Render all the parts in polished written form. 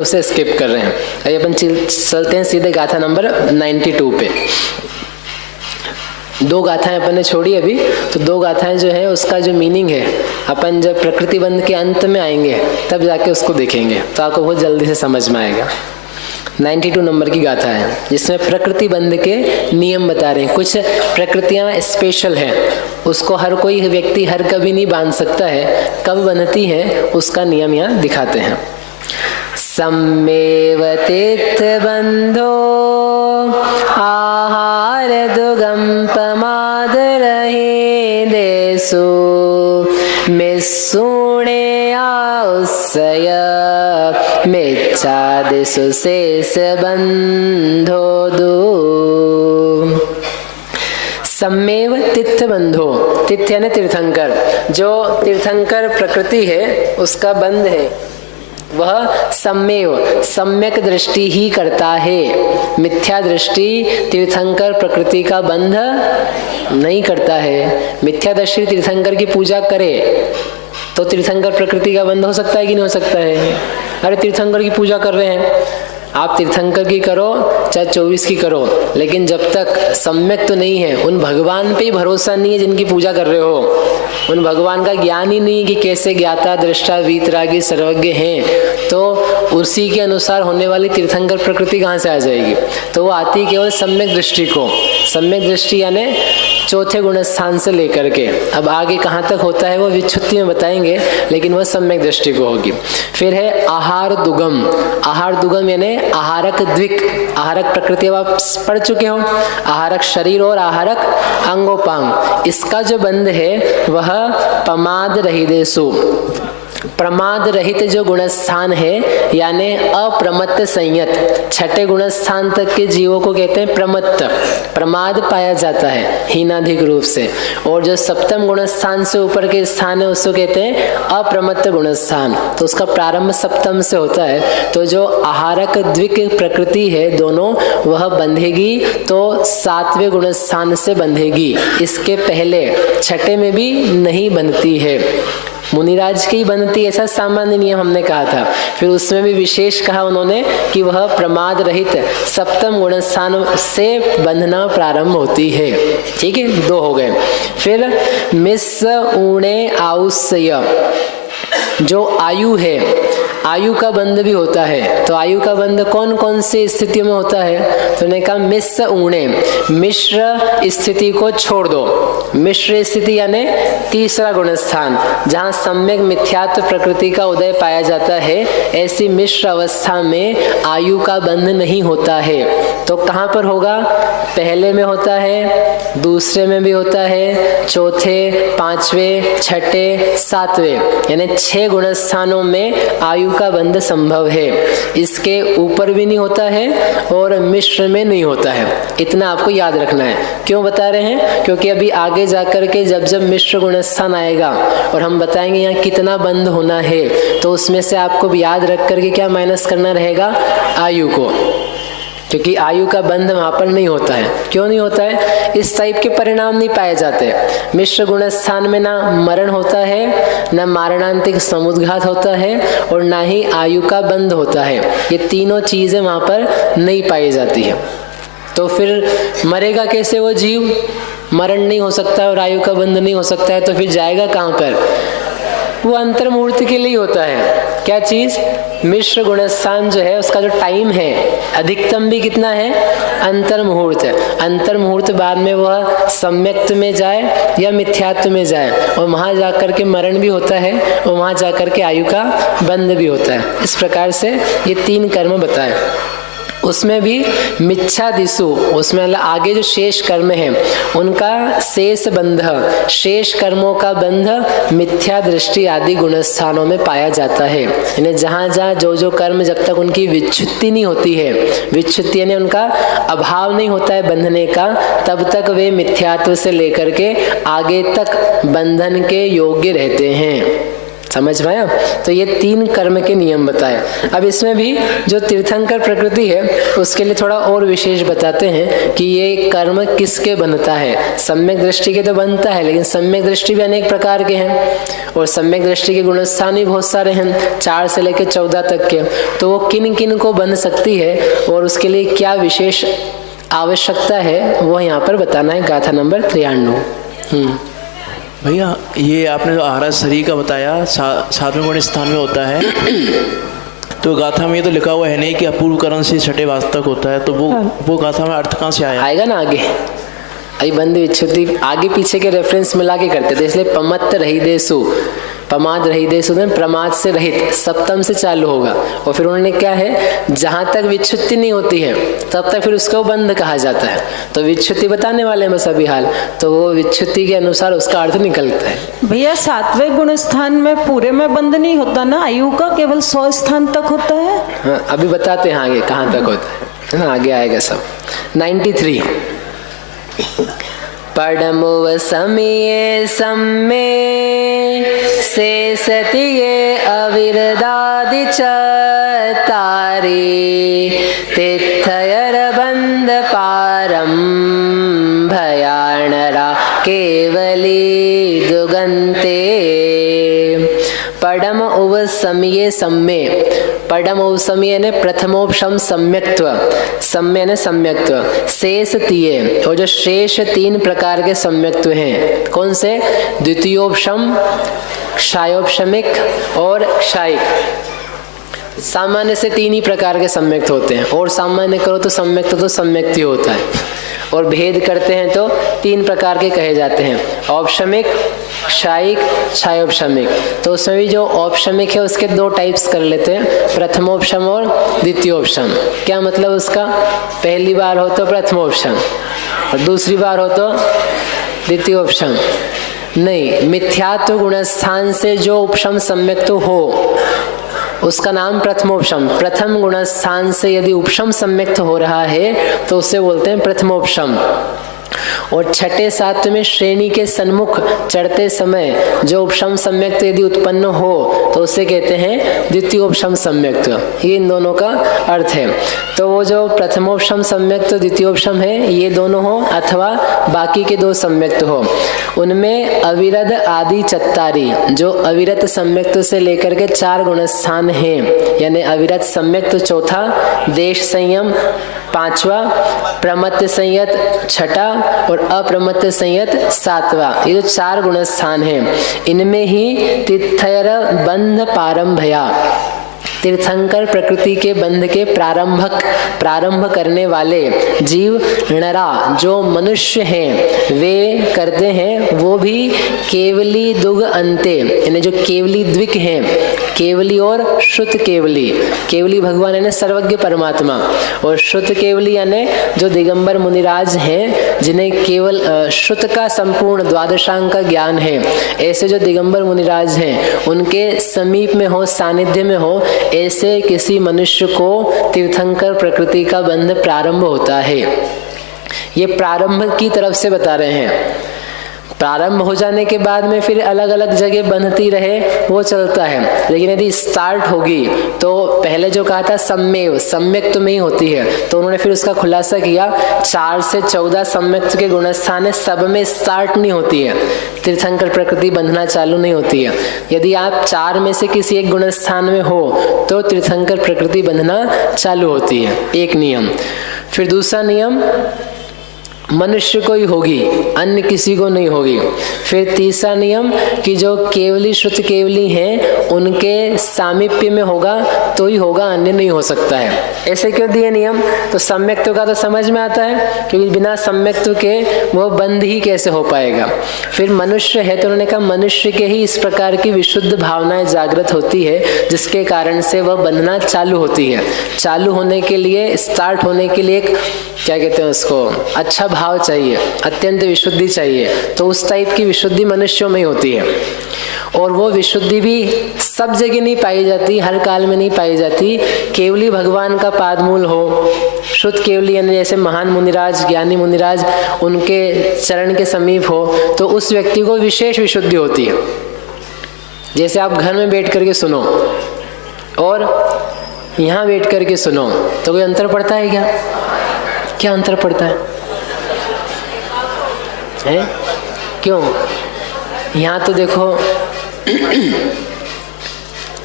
उसे स्किप कर रहे हैं। अभी अपन चलते हैं सीधे गाथा नंबर 92 पे। दो गाथाएं अपन ने छोड़ी अभी, तो दो गाथाएं जो है उसका जो मीनिंग है अपन जब प्रकृति बंध के अंत में आएंगे तब जाके उसको देखेंगे, तो आपको बहुत जल्दी से समझ में आएगा। 92 नंबर की गाथा है जिसमें प्रकृति बंध के नियम बता रहे हैं। कुछ प्रकृतियां स्पेशल हैं, उसको हर कोई व्यक्ति हर कभी नहीं बांध सकता है, कब बंधती है उसका नियम यहाँ दिखाते हैं। सम्मेव तीर्थ बंधो आहार दुगम पमाद रहे देसु मिस्सुणे आउसय मिच्छादिषु शेष बंधो दो। सम्मेव तीर्थ बंधो, तीर्थ यानी तीर्थंकर, जो तीर्थंकर प्रकृति है उसका बंध है वह सम्मेव सम्यक दृष्टि ही करता है। मिथ्या दृष्टि तीर्थंकर प्रकृति का बंध नहीं करता है। मिथ्या दृष्टि तीर्थंकर की पूजा करे तो तीर्थंकर प्रकृति का बंध हो सकता है कि नहीं हो सकता है? अरे तीर्थंकर की पूजा कर रहे हैं आप, तीर्थंकर की करो चाहे 24 की करो, लेकिन जब तक सम्यक तो नहीं है, उन भगवान पे ही भरोसा नहीं है जिनकी पूजा कर रहे हो, उन भगवान का ज्ञान ही नहीं कि कैसे ज्ञाता दृष्टा वीतरागी सर्वज्ञ हैं, तो उसी के अनुसार होने वाली तीर्थंकर प्रकृति कहाँ से आ जाएगी? तो वो आती केवल सम्यक दृष्टि को। सम्यक दृष्टि यानी चौथे गुण स्थान से लेकर के अब आगे कहाँ तक होता है वो विच्छुत्ति में बताएंगे, लेकिन वह सम्यक दृष्टि को होगी। फिर है आहार दुगम। आहार दुगम यानी आहारक द्विक, आहारक प्रकृति अब आप पढ़ चुके हो, आहारक शरीर और आहारक अंगोपांग। इसका जो बंध है वह पमाद रहिदेषु, प्रमाद रहित जो गुणस्थान है यानी अप्रमत्त संयत, छठे गुणस्थान तक के जीवों को कहते हैं प्रमत्त, प्रमाद पाया जाता है हीनाधिक रूप से, और जो सप्तम गुणस्थान से ऊपर के स्थान है उसको कहते हैं अप्रमत्त गुणस्थान, तो उसका प्रारंभ सप्तम से होता है। तो जो आहारक द्विक प्रकृति है दोनों वह बंधेगी तो सातवें गुणस्थान से बंधेगी, इसके पहले छठे में भी नहीं बंधती है। मुनिराज की बनती ऐसा सामान्य नियम हमने कहा था, फिर उसमें भी विशेष कहा उन्होंने कि वह प्रमाद रहित सप्तम गुणस्थान से बंधना प्रारंभ होती है। ठीक है, दो हो गए। फिर मिस ऊणे आउस्य, जो आयु है, आयु का बंध भी होता है। तो आयु का बंध कौन कौन सी स्थितियों में होता है? तो उन्होंने कहा मिश्र ऊणे, मिश्र स्थिति को छोड़ दो। मिश्र स्थिति यानी तीसरा गुणस्थान, जहाँ सम्यक मिथ्यात्व प्रकृति का उदय पाया जाता है, ऐसी मिश्र अवस्था में आयु का बंध नहीं होता है। तो कहाँ पर होगा? पहले में होता है, दूसरे में भी होता है, चौथे, पांचवें, छठे, सातवें, यानी 6 गुणस्थानों में आयु का बंध संभव है। इसके ऊपर भी नहीं होता है और मिश्र में नहीं होता है। इतना आपको याद रखना है। क्यों बता रहे हैं? क्योंकि अभी आगे जाकर के जब जब मिश्र गुणस्थान आएगा और हम बताएंगे यहाँ कितना बंध होना है, तो उसमें से आपको याद रख करके क्या माइनस करना रहेगा? आयु को, क्योंकि आयु का बंध वहां पर नहीं होता है। क्यों नहीं होता है? इस टाइप के परिणाम नहीं पाए जाते। मिश्र गुणस्थान में ना मरण होता है, ना मारणांतिक समुद्घात होता है, और ना ही आयु का बंध होता है। ये तीनों चीजें वहां पर नहीं पाई जाती है। तो फिर मरेगा कैसे वो जीव? मरण नहीं हो सकता और आयु का बंध नहीं हो सकता है, तो फिर जाएगा कहाँ पर? वो अंतर मुहूर्त के लिए होता है। क्या चीज? मिश्र गुणस्थान जो है उसका जो टाइम है अधिकतम भी कितना है? अंतर मुहूर्त। अंतर मुहूर्त बाद में वह सम्यक्त में जाए या मिथ्यात्व में जाए, और वहां जाकर के मरण भी होता है और वहां जाकर के आयु का बंध भी होता है। इस प्रकार से ये 3 कर्म बताए। उसमें भी मिच्छादिषु, उसमें आगे जो शेष कर्म है उनका शेष बंध, शेष कर्मों का बंध मिथ्या दृष्टि आदि गुणस्थानों में पाया जाता है। यानी जहाँ जहाँ जो जो कर्म जब तक उनकी विच्छुत्ति नहीं होती है, विच्छुत्ति यानी उनका अभाव नहीं होता है बंधने का, तब तक वे मिथ्यात्व से लेकर के आगे तक बंधन के योग्य रहते हैं। समझ पाया? तो ये 3 कर्म के नियम बताए। अब इसमें भी जो तीर्थंकर प्रकृति है उसके लिए थोड़ा और विशेष बताते हैं कि ये कर्म किसके बनता है। सम्यक दृष्टि के तो बनता है, लेकिन सम्यक दृष्टि भी अनेक प्रकार के हैं और सम्यक दृष्टि के गुणस्थान भी बहुत सारे हैं, 4 से लेकर 14 तक के। तो वो किन किन को बन सकती है और उसके लिए क्या विशेष आवश्यकता है वो यहाँ पर बताना है। गाथा नंबर 93। भैया ये आपने जो आहार शरीर का बताया 7वें गुण स्थान में होता है, तो गाथा में ये तो लिखा हुआ है नहीं कि अपूर्व करण से छठे वास तक होता है, तो वो गाथा में अर्थ कहाँ से आएगा ना आगे? अभी बंद विच्छुद्धि आगे पीछे के रेफरेंस मिला के करते थे, इसलिए पमत्त रही देसु, पमाद रही देसु प्रमाद से रहित सप्तम से चालू होगा। और फिर उन्होंने क्या है, जहां तक विच्छुद्धि नहीं होती है तब तक फिर उसको बंध कहा जाता है। तो विच्छुद्धि बताने वाले हैं बस अभी हाल, तो वो विच्छुद्धि के अनुसार उसका अर्थ निकलता है। भैया 7वें गुण स्थान में पूरे में बंध नहीं होता ना, आयु का केवल 100 स्थान तक होता है। हाँ, अभी बताते हैं आगे कहाँ तक होता है ना, आगे आएगा सब। 93 पडमुव समिये सम्मे से सतिये अविरदादि चतारी तिथयर बंद पारम भयानरा केवली दुगंते। पडम उव समिये सम्मे, पडम उव समिये ने प्रथमोपशम सम्यक्त्व, सम्य ने सम्यक्त्व, शेष तीये और जो शेष 3 प्रकार के सम्यक्त्व हैं कौन से? द्वितीयोपशम, क्षायोपशमिक और क्षायिक। सामान्य से 3 ही प्रकार के सम्यक्त होते हैं, और सामान्य करो तो सम्यक्त तो सम्यक्त ही होता है, और भेद करते हैं तो 3 प्रकार के कहे जाते हैं, औपशमिक, क्षायिक, क्षायोपशमिक। तो उसमें भी जो औपशमिक है उसके 2 टाइप्स कर लेते हैं, प्रथमोपशम और द्वितीयोपशम। क्या मतलब उसका? पहली बार हो तो प्रथमोपशम और दूसरी बार हो तो द्वितीयोपशम। नहीं, मिथ्यात्व गुणस्थान से जो उपशम सम्यक तो हो उसका नाम प्रथमोपशम। प्रथम गुणस्थान से यदि उपशम सम्यक्त हो रहा है तो उसे बोलते हैं प्रथमोपशम। और छठे 7वें श्रेणी के सन्मुख चढ़ते समय जो उपशम सम्यक्त यदि उत्पन्न हो तो उसे कहते हैं द्वितीयोपशम सम्यक्त। ये इन दोनों का अर्थ है। तो वो जो प्रथमोपशम सम्यक्त द्वितीयोपशम है ये दोनों हो अथवा बाकी के 2 सम्यक्त हो, उनमें अविरद आदि चत्तारी, जो अविरत सम्यक्त से लेकर के 4 गुणस्थान हैं, यानी अविरत सम्यक्त चौथा, देश संयम 5वां, प्रमत्त संयत 6ठा और अप्रमत्त संयत 7वां। ये जो 4 गुणस्थान हैं इनमें ही तिथयर बंध पारंभया, तीर्थंकर प्रकृति के बंध के प्रारंभ करने वाले जीव नरा जो मनुष्य हैं वे करते हैं, वो भी केवली दुग अंते, यानी जो केवली द्विक हैं, केवली और श्रुत केवली। केवली भगवान यानी सर्वज्ञ परमात्मा, और श्रुत केवली यानी जो दिगंबर मुनिराज हैं जिन्हें केवल श्रुत का संपूर्ण द्वादशांग का ज्ञान है, ऐसे जो दिगंबर मुनिराज हैं उनके समीप में हो, सानिध्य में हो, ऐसे किसी मनुष्य को तीर्थंकर प्रकृति का बंध प्रारंभ होता है। ये प्रारंभ की तरफ से बता रहे हैं। प्रारंभ हो जाने के बाद में फिर अलग अलग जगह बंधती रहे वो चलता है, लेकिन यदि स्टार्ट होगी तो पहले जो कहा था सम्मेव, सम्यक्त में ही होती है, तो उन्होंने फिर उसका खुलासा किया 4 से 14 सम्यक्त के गुणस्थान है, सब में स्टार्ट नहीं होती है, तीर्थंकर प्रकृति बंधना चालू नहीं होती है। यदि आप 4 में से किसी एक गुणस्थान में हो तो तीर्थंकर प्रकृति बंधना चालू होती है, एक नियम। फिर दूसरा नियम मनुष्य को ही होगी, अन्य किसी को नहीं होगी। फिर तीसरा नियम कि जो केवली श्रुत केवली हैं उनके सामीप्य में होगा तो ही होगा, अन्य नहीं हो सकता है। ऐसे क्यों दिए नियम? तो सम्यक्त्व का तो समझ में आता है, क्योंकि बिना सम्यक्त्व के वो बंध ही कैसे हो पाएगा। फिर मनुष्य है तो उन्होंने कहा मनुष्य के ही इस प्रकार की विशुद्ध भावनाएं जागृत होती है जिसके कारण से वह बंधना चालू होती है। चालू होने के लिए, स्टार्ट होने के लिए एक क्या कहते हैं उसको, अच्छा भाव चाहिए, अत्यंत विशुद्धि चाहिए, तो उस टाइप की विशुद्धि मनुष्यों में होती है। और वो विशुद्धि भी सब जगह नहीं पाई जाती, हर काल में नहीं पाई जाती। केवली भगवान का पादमूल हो, शुद्ध केवली यानी जैसे महान मुनिराज, ज्ञानी मुनिराज उनके चरण के समीप हो, तो उस व्यक्ति को विशेष विशुद्धि होती है। जैसे आप घर में बैठ करके सुनो और यहाँ बैठ करके सुनो तो कोई अंतर पड़ता है क्या? क्या अंतर पड़ता है? क्यों? यहाँ तो देखो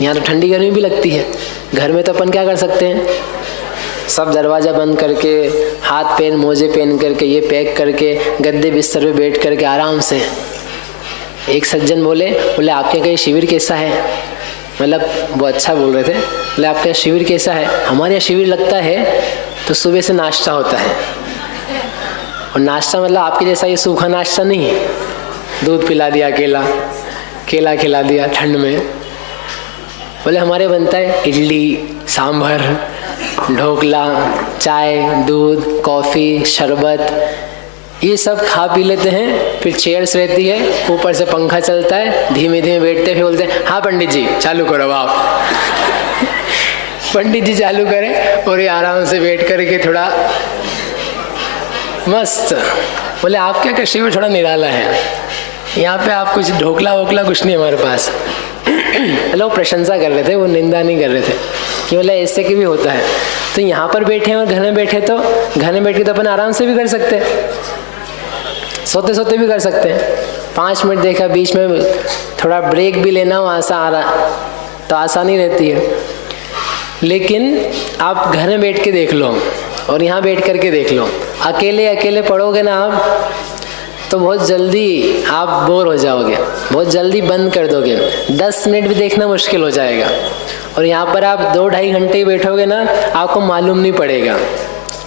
यहाँ तो ठंडी गर्मी भी लगती है। घर में तो अपन क्या कर सकते हैं, सब दरवाज़ा बंद करके, हाथ पैर मोजे पहन करके, ये पैक करके, गद्दे बिस्तर पे बैठ करके आराम से। एक सज्जन बोले आपके यहाँ शिविर कैसा है? मतलब वो अच्छा बोल रहे थे, बोले आपके यहाँ शिविर कैसा है? हमारे यहाँ शिविर लगता है तो सुबह से नाश्ता होता है, और नाश्ता मतलब आपके जैसा ये सूखा नाश्ता नहीं है, दूध पिला दिया, केला खिला दिया ठंड में। बोले हमारे बनता है इडली, सांभर, ढोकला, चाय, दूध, कॉफ़ी, शरबत, ये सब खा पी लेते हैं। फिर चेयर्स रहती है, ऊपर से पंखा चलता है, धीमे धीमे बैठते फिर बोलते हैं हाँ पंडित जी चालू करो आप। पंडित जी चालू करें और ये आराम से बैठ करके थोड़ा मस्त। बोले आप क्या शिविर थोड़ा निराला है, यहाँ पे आप कुछ ढोकला वोकला कुछ नहीं हमारे पास। लोग प्रशंसा कर रहे थे, वो निंदा नहीं कर रहे थे कि बोले ऐसे की भी होता है। तो यहाँ पर बैठे हैं और घर में बैठे तो घर में बैठ के तो अपन आराम से भी कर सकते हैं, सोते सोते भी कर सकते हैं। 5 मिनट देखा, बीच में थोड़ा ब्रेक भी लेना हो तो आसानी रहती है। लेकिन आप घर में बैठ के देख लो और यहाँ बैठ करके देख लो, अकेले पढ़ोगे ना आप तो बहुत जल्दी आप बोर हो जाओगे, बहुत जल्दी बंद कर दोगे, 10 मिनट भी देखना मुश्किल हो जाएगा। और यहाँ पर आप 2-2.5 घंटे बैठोगे ना, आपको मालूम नहीं पड़ेगा।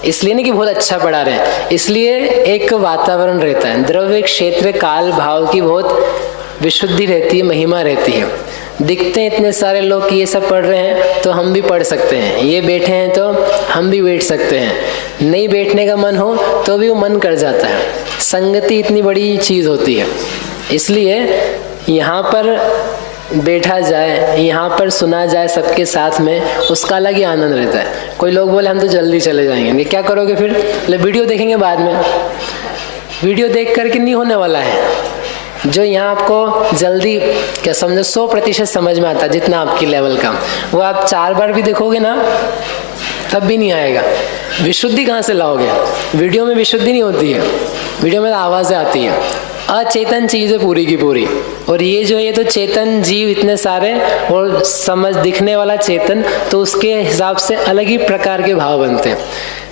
इसलिए नहीं कि बहुत अच्छा पढ़ा रहे हैं, इसलिए एक वातावरण रहता है, द्रव्य क्षेत्र काल भाव की बहुत विशुद्धि रहती है, महिमा रहती है। दिखते हैं इतने सारे लोग कि ये सब पढ़ रहे हैं तो हम भी पढ़ सकते हैं, ये बैठे हैं तो हम भी बैठ सकते हैं। नहीं बैठने का मन हो तो भी वो मन कर जाता है। संगति इतनी बड़ी चीज़ होती है, इसलिए यहाँ पर बैठा जाए, यहाँ पर सुना जाए सबके साथ में, उसका अलग ही आनंद रहता है। कोई लोग बोले हम तो जल्दी चले जाएंगे, क्या करोगे फिर? वीडियो देखेंगे बाद में। वीडियो देख करके नहीं होने वाला है। जो यहाँ आपको जल्दी क्या समझो 100% समझ में आता है, जितना आपकी लेवल का, वो आप 4 बार भी देखोगे ना तब भी नहीं आएगा। विशुद्धि कहाँ से लाओगे? वीडियो में विशुद्धि नहीं होती है, वीडियो में तो आवाज़ें आती है, अचेतन चीज़ है पूरी की पूरी। और ये जो है ये तो चेतन जीव इतने सारे और समझ दिखने वाला चेतन, तो उसके हिसाब से अलग ही प्रकार के भाव बनते हैं।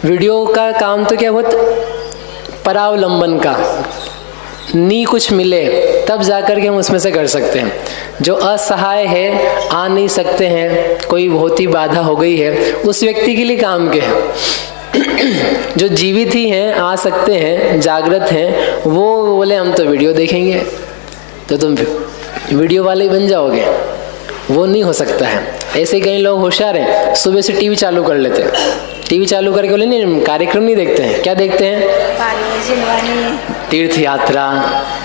वीडियो का काम तो क्या बहुत परावलंबन का, नी कुछ मिले तब जाकर के हम उसमें से कर सकते हैं। जो असहाय है, आ नहीं सकते हैं, कोई बहुत ही बाधा हो गई है, उस व्यक्ति के लिए काम के हैं। जो जीवित ही हैं, आ सकते हैं, जागृत हैं, वो बोले हम तो वीडियो देखेंगे, तो तुम वीडियो वाले ही बन जाओगे। वो नहीं हो सकता है। ऐसे कई लोग होशियार हैं, सुबह से टीवी चालू कर लेते हैं, टीवी चालू करके बोले नहीं कार्यक्रम नहीं देखते हैं, क्या देखते हैं? तीर्थ यात्रा,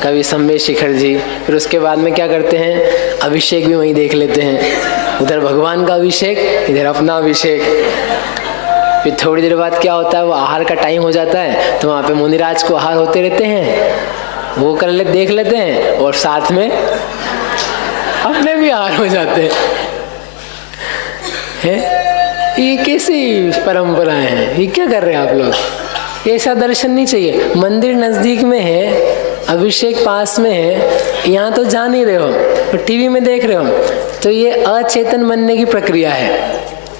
कवि सम्मेद शिखर जी। फिर उसके बाद में क्या करते हैं? अभिषेक भी वहीं देख लेते हैं, उधर भगवान का अभिषेक, इधर अपना अभिषेक। फिर थोड़ी देर बाद क्या होता है, वो आहार का टाइम हो जाता है, तो वहाँ पे मुनिराज को आहार होते रहते हैं, वो देख लेते हैं, और साथ में अपने भी आहार हो जाते हैं। ये कैसी परंपराएं हैं? ये क्या कर रहे हैं आप लोग? ऐसा दर्शन नहीं चाहिए। मंदिर नजदीक में है, अभिषेक पास में है, यहाँ तो जा नहीं रहे हो, तो टीवी में देख रहे हो, तो ये अचेतन बनने की प्रक्रिया है।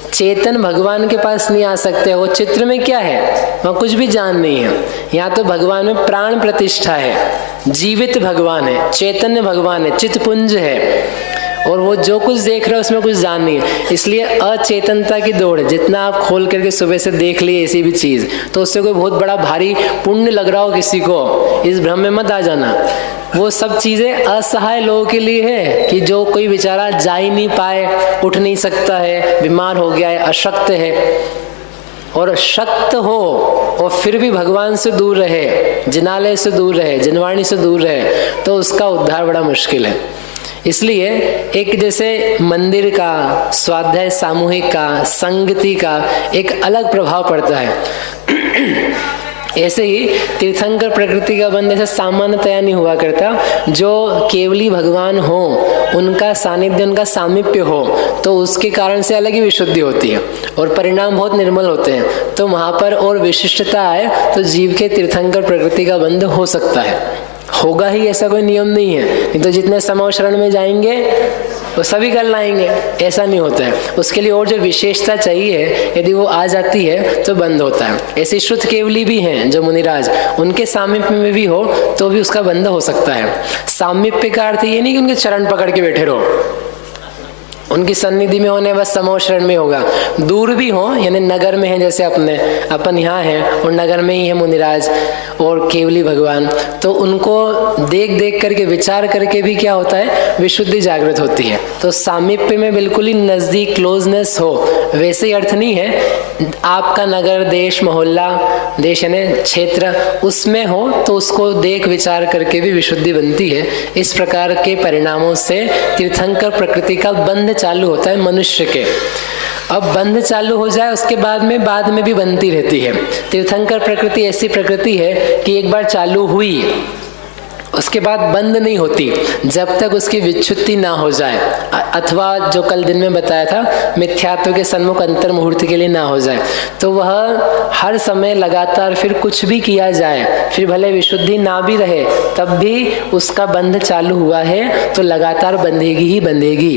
चेतन भगवान के पास नहीं आ सकते। वो चित्र में क्या है? वहाँ कुछ भी जान नहीं है। यहाँ तो भगवान में प्राण प्रतिष्ठा है, जीवित भगवान है, चैतन्य भगवान है, चित्तपुंज है, और वो जो कुछ देख रहे हो उसमें कुछ जान नहीं है। इसलिए अचेतनता की दौड़ है। जितना आप खोल करके सुबह से देख लिए ऐसी भी चीज़, तो उससे कोई बहुत बड़ा भारी पुण्य लग रहा हो किसी को, इस भ्रम में मत आ जाना। वो सब चीज़ें असहाय लोगों के लिए है, कि जो कोई बेचारा जा ही नहीं पाए, उठ नहीं सकता है, बीमार हो गया है, अशक्त है, और शक्त हो और फिर भी भगवान से दूर रहे, जिनालय से दूर रहे, जिनवाणी से दूर रहे, तो उसका उद्धार बड़ा मुश्किल है। इसलिए एक जैसे मंदिर का, स्वाध्याय सामूहिक का, संगति का एक अलग प्रभाव पड़ता है। ऐसे ही तीर्थंकर प्रकृति का बंध ऐसे सामान्यतया नहीं हुआ करता। जो केवली भगवान हो, उनका सानिध्य, उनका सामीप्य हो, तो उसके कारण से अलग ही विशुद्धि होती है और परिणाम बहुत निर्मल होते हैं। तो वहां पर और विशिष्टता आए तो जीव के तीर्थंकर प्रकृति का बंध हो सकता है, होगा ही, ऐसा कोई नियम नहीं है। नहीं तो जितने समव शरण में जाएंगे वो सभी कर लाएंगे, ऐसा नहीं होता है। उसके लिए और जो विशेषता चाहिए, यदि वो आ जाती है तो बंद होता है। ऐसे श्रुत केवली भी हैं जो मुनिराज, उनके सामीप्य में भी हो तो भी उसका बंध हो सकता है। सामीप्य का अर्थ ये नहीं कि उनके चरण पकड़ के बैठे रहो, उनकी सन्निधि में होने बस समो शरण में होगा। दूर भी हो, यानी नगर में है, जैसे अपन यहाँ हैं और नगर में ही है मुनिराज और केवली भगवान, तो उनको देख देख करके विचार करके भी क्या होता है, विशुद्धि जागृत होती है। तो सामीप्य में बिल्कुल ही नजदीक, क्लोजनेस हो, वैसे ही अर्थ नहीं है। आपका नगर, देश, मोहल्ला, देश यानी क्षेत्र, उसमें हो तो उसको देख विचार करके भी विशुद्धि बनती है। इस प्रकार के परिणामों से तीर्थंकर प्रकृति का बंध चालू होता है मनुष्य के। अब बंध चालू हो जाए उसके बाद में भी बनती रहती है। तीर्थंकर प्रकृति ऐसी प्रकृति है कि एक बार चालू हुई उसके बाद बंद नहीं होती जब तक उसकी विच्छुत्ति ना हो जाए, अथवा जो कल दिन में बताया था, मिथ्यात्व के सन्मुख अंतर मुहूर्त के लिए ना हो जाए। तो वह हर समय लगातार फिर कुछ भी किया जाए, फिर भले विशुद्धि ना भी रहे, तब भी उसका बंध चालू हुआ है तो लगातार बंधेगी ही बंधेगी।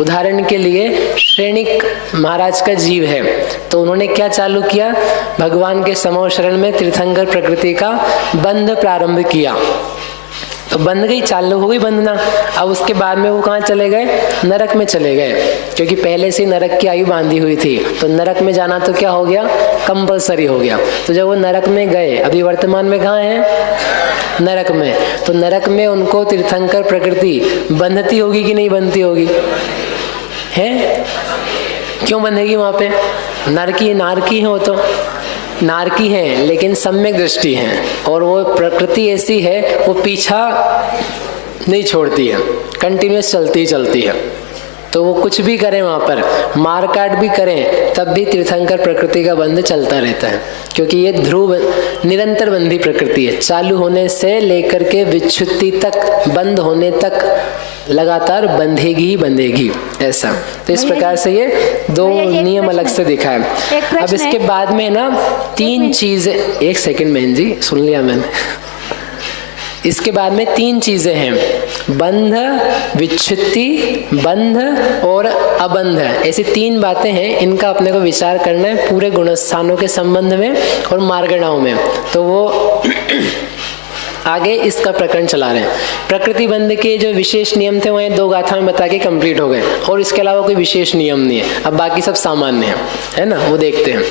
उदाहरण के लिए श्रेणिक महाराज का जीव है, तो उन्होंने क्या चालू किया, भगवान के समो शरण में तीर्थंकर प्रकृति का बंध प्रारंभ किया, तो बंध गई, चालू हो गई बंधना। अब उसके बाद में वो कहाँ चले गए, नरक में चले गए, क्योंकि पहले से नरक की आयु बांधी हुई थी। तो नरक में जाना तो क्या हो गया, कंपलसरी हो गया। तो जब वो नरक में गए, अभी वर्तमान में कहाँ है, नरक में, तो नरक में उनको तीर्थंकर प्रकृति बंधती होगी कि नहीं बंधती होगी, है? क्यों बंधेगी वहां पे, नारकी है, वो तो नारकी है लेकिन सम्यक दृष्टि है, और वो प्रकृति ऐसी है वो पीछा नहीं छोड़ती है, कंटिन्यूस चलती है। तो वो कुछ भी करें, वहां पर मारकाट भी करें, तब भी तीर्थंकर प्रकृति का बंध चलता रहता है, क्योंकि ये ध्रुव निरंतर बंधी प्रकृति है। चालू होने से लेकर के विच्छुत्ति तक, बंद होने तक लगातार बंधेगी ही बंधेगी, ऐसा। तो इस प्रकार से ये दो नियम अलग से दिखा है। अब इसके बाद में ना तीन चीजें, एक सेकंड बहन जी, सुन लिया मैंने। इसके बाद में तीन चीजें हैं, बंध, विच्छुत्ति, बंध और अबंध। ऐसी तीन बातें हैं, इनका अपने को विचार करना है पूरे गुणस्थानों के संबंध में और मार्गणाओं में। तो वो आगे इसका प्रकरण चला रहे हैं। प्रकृति बंध के जो विशेष नियम थे वह दो गाथा में बता के कंप्लीट हो गए, और इसके अलावा कोई विशेष नियम नहीं है। अब बाकी सब सामान्य है ना, वो देखते हैं।